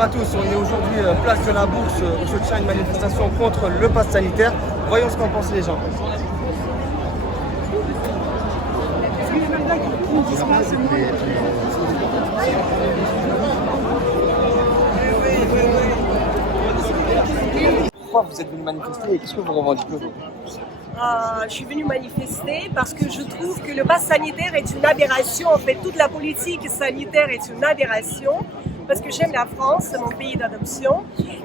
Bonjour à tous, on est aujourd'hui place de la Bourse où se tient une manifestation contre le pass sanitaire. Voyons ce qu'en pensent les gens. Pourquoi vous êtes venu manifester et qu'est-ce que vous revendiquez aujourd'hui? Je suis venue manifester parce que je trouve que le pass sanitaire est une aberration. En fait, toute la politique sanitaire est une aberration parce que j'aime la France, c'est mon pays d'adoption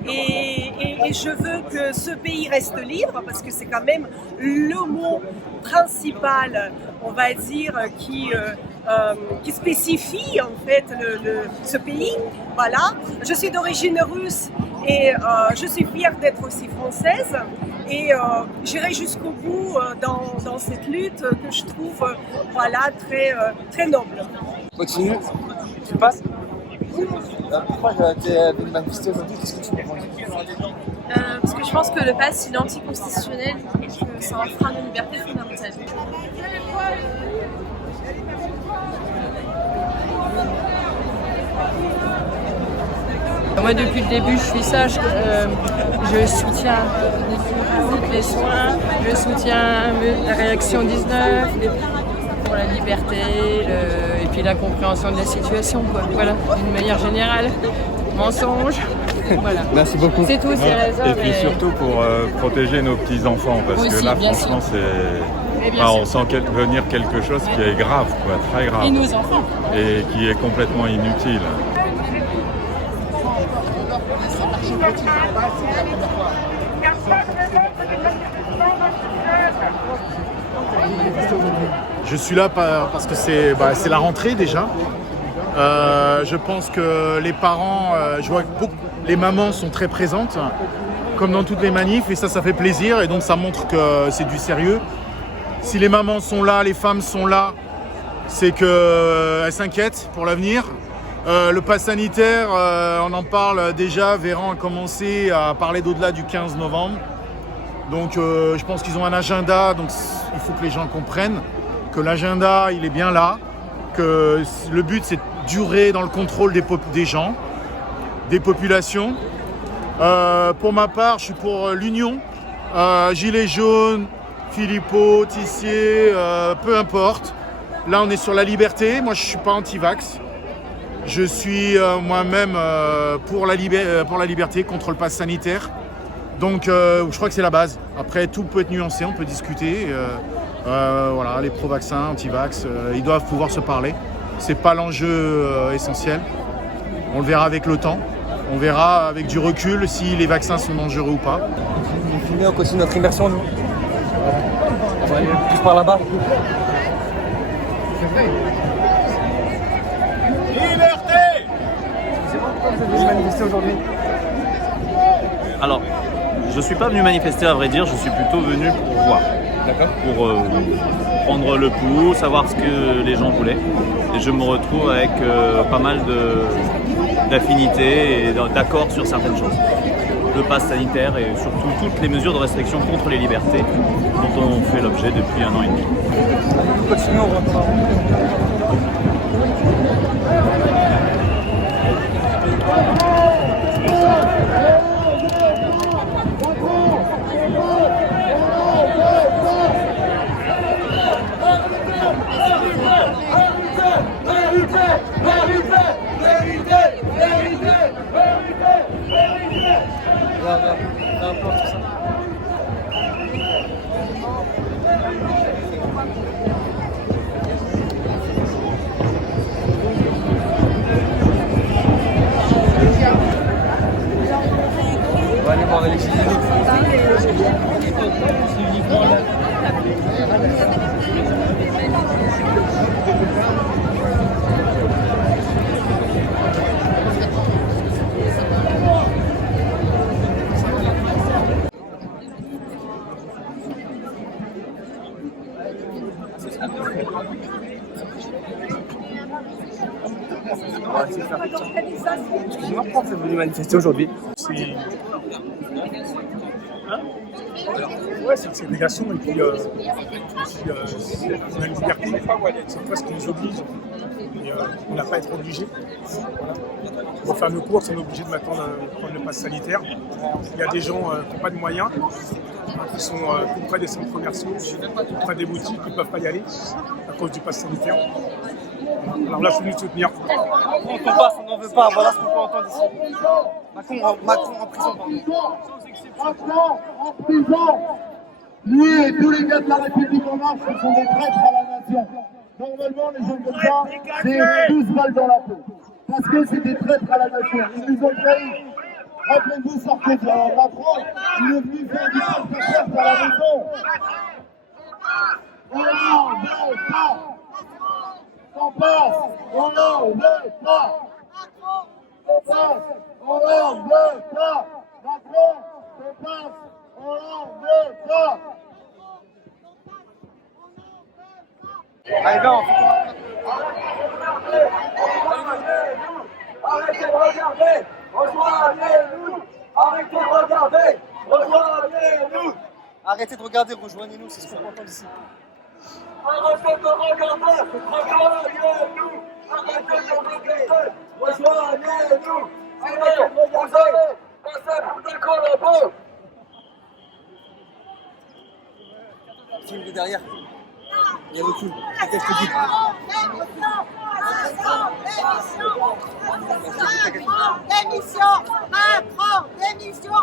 et je veux que ce pays reste libre parce que c'est quand même le mot principal, on va dire, qui spécifie en fait ce pays. Voilà. Je suis d'origine russe et je suis fière d'être aussi française. Et j'irai jusqu'au bout dans cette lutte que je trouve très noble. Continue, tu passes. Pourquoi tu es venu manifester aujourd'hui? Qu'est-ce que tu revendiques? Parce que je pense que le pass il est anticonstitutionnel et que c'est un frein de liberté fondamentale. Moi, depuis le début, je suis sage. Je soutiens les soins, je soutiens la réaction 19, pour la liberté et puis la compréhension de la situation, quoi. Voilà, d'une manière générale. Mensonge. Voilà. Merci beaucoup. C'est tout, c'est raison. Et puis surtout pour protéger nos petits-enfants, parce aussi, que là, bien franchement, sûr. on sent venir quelque chose qui est grave, quoi, très grave. Et nos enfants. Et qui est complètement inutile. Je suis là parce que c'est la rentrée déjà. Je pense que les parents, je vois que les mamans sont très présentes, comme dans toutes les manifs, et ça fait plaisir, et donc ça montre que c'est du sérieux. Si les mamans sont là, les femmes sont là, c'est qu'elles s'inquiètent pour l'avenir. Le pass sanitaire, on en parle déjà, Véran a commencé à parler d'au-delà du 15 novembre. Donc je pense qu'ils ont un agenda, donc il faut que les gens comprennent que l'agenda, il est bien là, que le but c'est de durer dans le contrôle des gens, des populations. Pour ma part, je suis pour l'union, gilets jaunes, Philippot, Tissier, peu importe. Là, on est sur la liberté. Moi, je ne suis pas anti-vax. Je suis moi-même pour la liberté, contre le pass sanitaire. Donc, je crois que c'est la base. Après, tout peut être nuancé, on peut discuter. Voilà, les pro-vaccins, anti-vax, ils doivent pouvoir se parler. C'est pas l'enjeu essentiel. On le verra avec le temps. On verra avec du recul si les vaccins sont dangereux ou pas. On finit, on continue notre immersion, nous. On va aller plus par là-bas. Liberté! Excusez-moi, pourquoi vous êtes venu manifester aujourd'hui? Alors, je suis pas venu manifester à vrai dire, je suis plutôt venu pour voir. D'accord. Pour prendre le pouls, savoir ce que les gens voulaient. Et je me retrouve avec pas mal d'affinités et d'accords sur certaines choses. Le pass sanitaire et surtout toutes les mesures de restriction contre les libertés dont on fait l'objet depuis 1 an et demi. Continuons, on va. On va aller voir Alexis. Excusez-moi, pourquoi vous êtes venu manifester aujourd'hui? Ouais, c'est une ségrégation et puis on a une liberté, c'est presque qui nous oblige. Et on n'a pas à être obligé. Voilà. Pour faire nos courses, on est obligé de maintenant prendre le pass sanitaire. Il y a des gens qui n'ont pas de moyens, qui sont près des centres commerciaux, près des boutiques, qui ne peuvent pas y aller à cause du pass sanitaire. Alors là, je suis venu te soutenir. On passe, on n'en veut pas, voilà ce qu'on peut entendre ici. Macron en prison, pardon. Macron en prison. Lui et tous les gars de la République en marche, ce sont des traîtres à la nation. Normalement, les gens comme ça, c'est 12 balles dans la peau. Parce que c'est des traîtres à la nation. Ils nous ont trahi. Rappelez-vous Sarkozy. Alors Macron, il est venu faire du porte-à-porte à la maison. On n'en veut pas. On passe. On n'en veut pas. On passe. On n'en veut pas. Macron, on passe. On n'en veut pas. Allez, viens, Arrêtez de regarder. Rejoignez-nous. Arrêtez de regarder. Rejoignez-nous. arrêtez de regarder, rejoignez-nous, c'est ce qu'on entend ici. Arrêtez de regarder. Rejoignez-nous. Arrêtez de regarder. Rejoignez-nous. Arrêtez de regarder. Passez pour des collabos. Film de derrière. Il y a le coup. Qu'est-ce que tu dis? Macron, démission.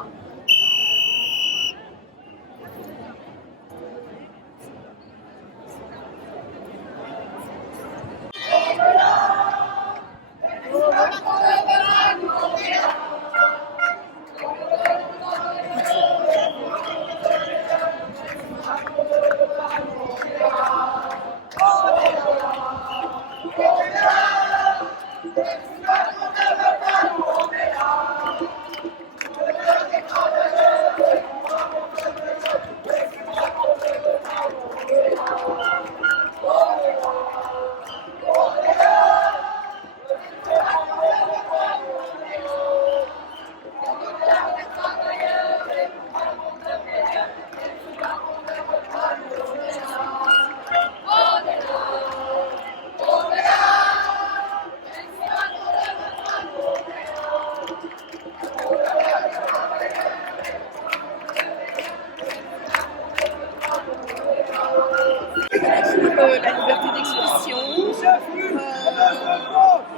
La liberté d'expression,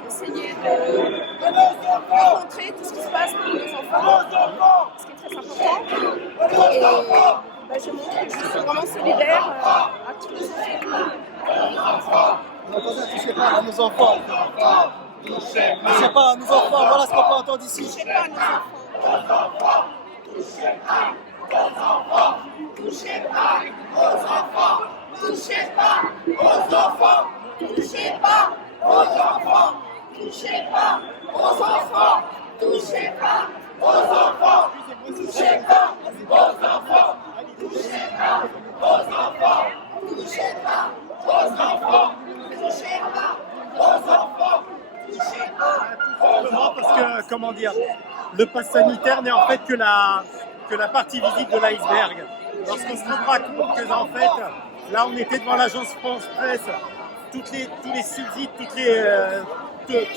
essayer de montrer tout ce qui se passe pour nos enfants, ce qui est très important. Et je montre que je suis vraiment solidaire à tous les enfants. On entend ça, touchez pas à nos enfants. Touchez pas à nos enfants, voilà ce qu'on peut entendre ici. Touchez pas à nos enfants. Touchez pas aux enfants. Touchez pas aux enfants. Touchez pas aux enfants. Touchez pas aux enfants. Touchez pas aux enfants. Touchez pas aux enfants. Touchez pas aux enfants. Touchez pas aux enfants. Touchez pas aux enfants. Touchez pas aux enfants. Touchez pas aux enfants. Parce que, comment dire, le pass sanitaire n'est en fait que la partie visible de l'iceberg. Lorsqu'on se rendra compte que, en fait, là, on était devant l'agence France Presse, tous les subsides, tout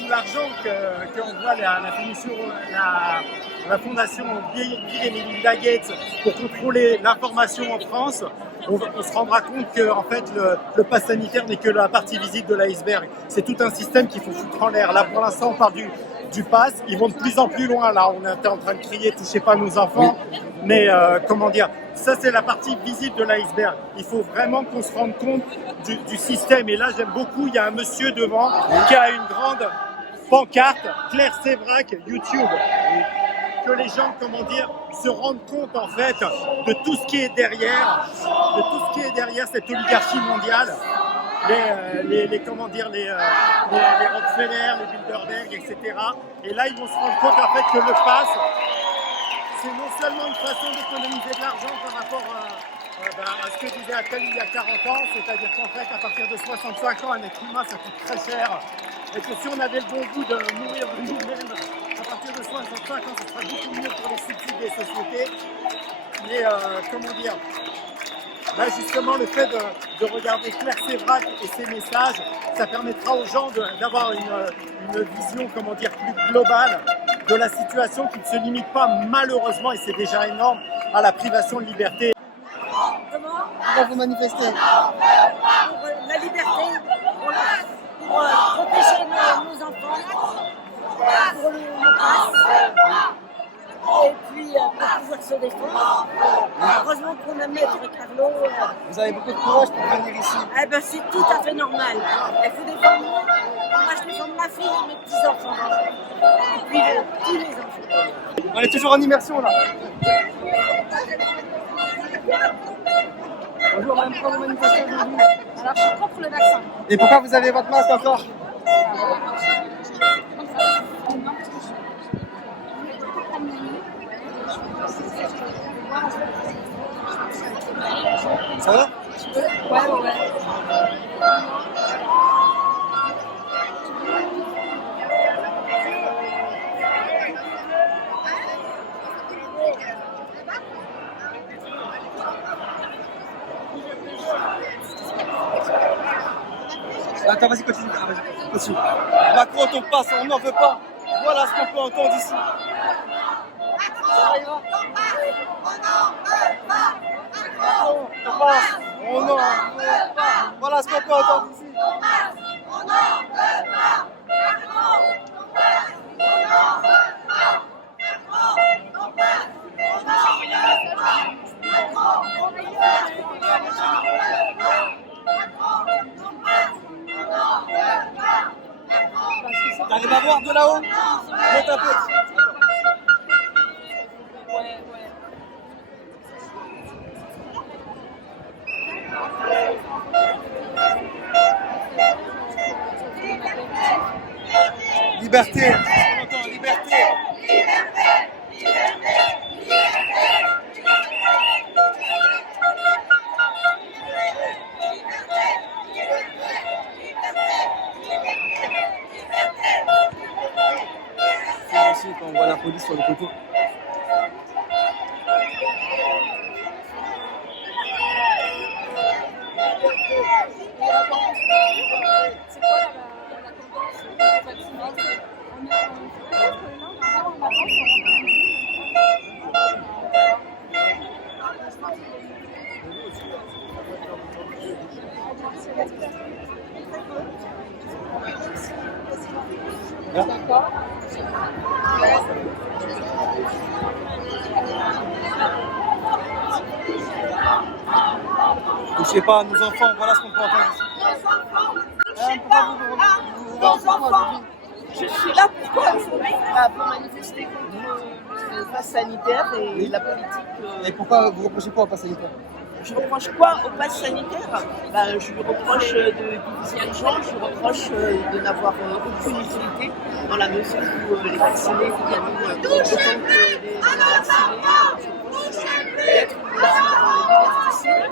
l'argent qu'on voit la fondation Bill et Melinda Gates pour contrôler l'information en France, on se rendra compte que en fait, le pass sanitaire n'est que la partie visible de l'iceberg. C'est tout un système qu'il faut foutre en l'air. Là, pour l'instant, on parle du pass. Ils vont de plus en plus loin. Là, on était en train de crier « touchez pas nos enfants ». Mais comment dire, ça c'est la partie visible de l'iceberg. Il faut vraiment qu'on se rende compte du système. Et là j'aime beaucoup, il y a un monsieur devant qui a une grande pancarte, Claire Sévrac, YouTube. Que les gens, comment dire, se rendent compte en fait de tout ce qui est derrière, cette oligarchie mondiale. Les Rockefeller, les Bilderberg, etc. Et là ils vont se rendre compte en fait que le pass, c'est non seulement une façon d'économiser de l'argent par rapport à ce que disait Attal il y a 40 ans, c'est-à-dire qu'en fait, à partir de 65 ans, un être humain, ça coûte très cher. Et que si on avait le bon goût de mourir de nous-mêmes, à partir de 65 ans, ce serait beaucoup mieux pour les subsides des sociétés. Mais comment dire, là justement, le fait de regarder Claire Sévrac et ses messages. Ça permettra aux gens d'avoir une vision, comment dire, plus globale de la situation qui ne se limite pas malheureusement, et c'est déjà énorme, à la privation de liberté. Pourquoi vous manifestez? Pour la liberté, pour protéger nos enfants, pour le pass, et puis pour pouvoir se défendre. Heureusement qu'on a Maître Carlo. Vous avez beaucoup de courage pour venir ici. Eh ben, c'est tout à fait normal. Il faut défendre. Moi, je défends ma fille et mes petits-enfants. Et puis tous les enfants. On est toujours en immersion là. Bonjour madame, pourquoi vous manifestez aujourd'hui? Alors, je suis contre le vaccin. Et pourquoi vous avez votre masque encore? Ça va? Ouais. Attends, vas-y, continue. Continue. Macron, ton passe, on n'en veut pas. Voilà ce qu'on peut entendre ici. Ça ira. Macron, ton passe, on n'en veut pas. Voilà ce qu'on peut entendre ici. T'arrives à voir de là-haut? Monte un peu. Liberté. On entend liberté. C'est aussi quand on voit la police sur le côté. C'est quoi la tendance vaccinale? D'accord. Touchez pas à nos enfants, voilà ce qu'on peut entendre ici. Je suis là pourquoi aujourd'hui? Pour manifester contre le pass sanitaire et la politique. Et pourquoi vous reprochez quoi au pass sanitaire? Je reproche quoi au pass sanitaire? Je lui reproche de diviser les gens, je lui reproche de n'avoir aucune utilité dans la mesure où les vaccinés viennent autant que les vaccinés. Je reproche d'être une mesure liberticide.